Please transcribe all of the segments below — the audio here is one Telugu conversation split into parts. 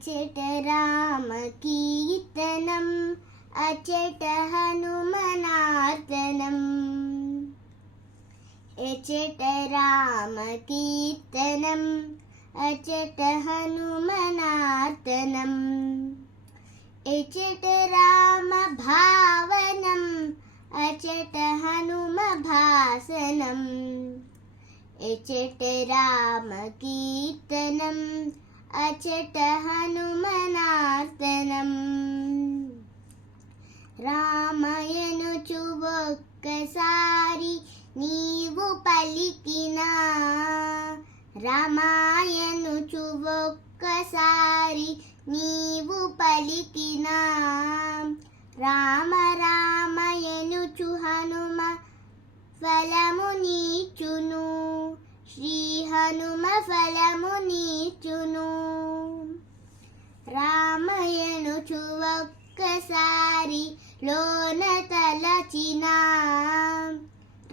ఎచట రామ కీర్తనం అచట హనుమనార్తనం. ఎచట రామ కీర్తనం అచట హనుమనార్తనం. ఎచట రామ భావనం అచట హనుమ భాసనం. ఎచట రామ కీర్తనం అచట హనుమనార్తనం. రామయనుచు ఒక్కసారి నీవు పలికినా, రామాయనుచు ఒక్కసారి నీవు పలికినా, రామ రామయనుచు హనుమ ఫలము నీచును, శ్రీ హనుమ ఫలము నీచును. రామయనుచు ఒక్కసారి లోన తలచినా,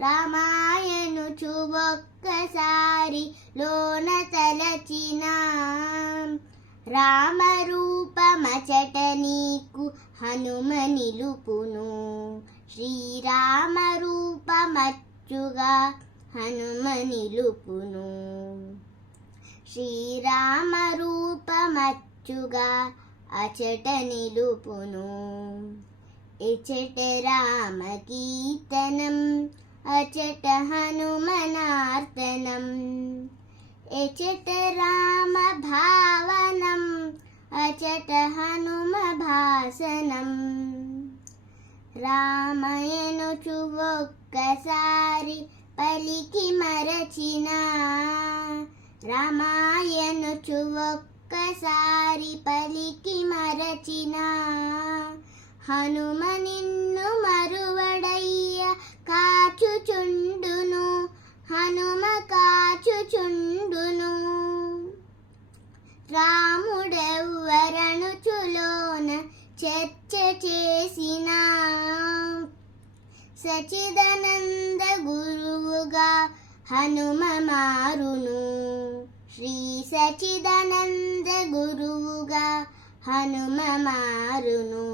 రామాయనుచు ఒక్కసారి లోన తలచినా, రామరూపమచట నీకు హనుమ నిలుపును, శ్రీరామ రూపమచ్చుగా హనుమ నిలుపును. శ్రీరామ రూపమచ్చుగా అచట నిలుపును. ఎచట రామ కీర్తనం అచట హనుమనార్తనం. ఎచట రామ భావనం అచట హనుమ భాసనం. రామయనుచు ఒక్కసారి పలికి మరచినా, రామాయనుచు ఒక్కసారి పలికి మరచినా, హనుమ నిన్ను మరువడయ్య కాచుచుండును, హనుమ కాచుచుండును. రాముడెవ్వరనుచులోన చర్చ చేసినా, సచిదానంద గురువుగా హనుమ మారును, శ్రీ సచిదానంద గురువుగా హనుమ మారును.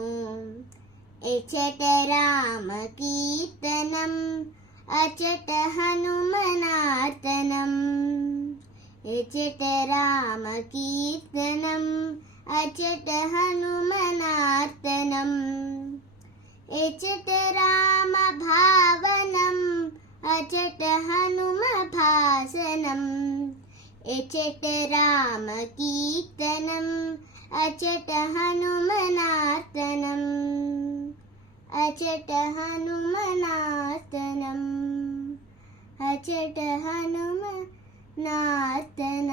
ఎచట రామ కీర్తనం అచట హనుమనార్తనం. ఎచట రామ కీర్తనం అచట హనుమనార్తనం. ఎచట రామ భావనం అచట హనుమ భాసనం. ఎచట రామ కీర్తనం అచట హనుమనార్తనం. అచట హనుమనార్తనం. అచట హనుమనార్తనం.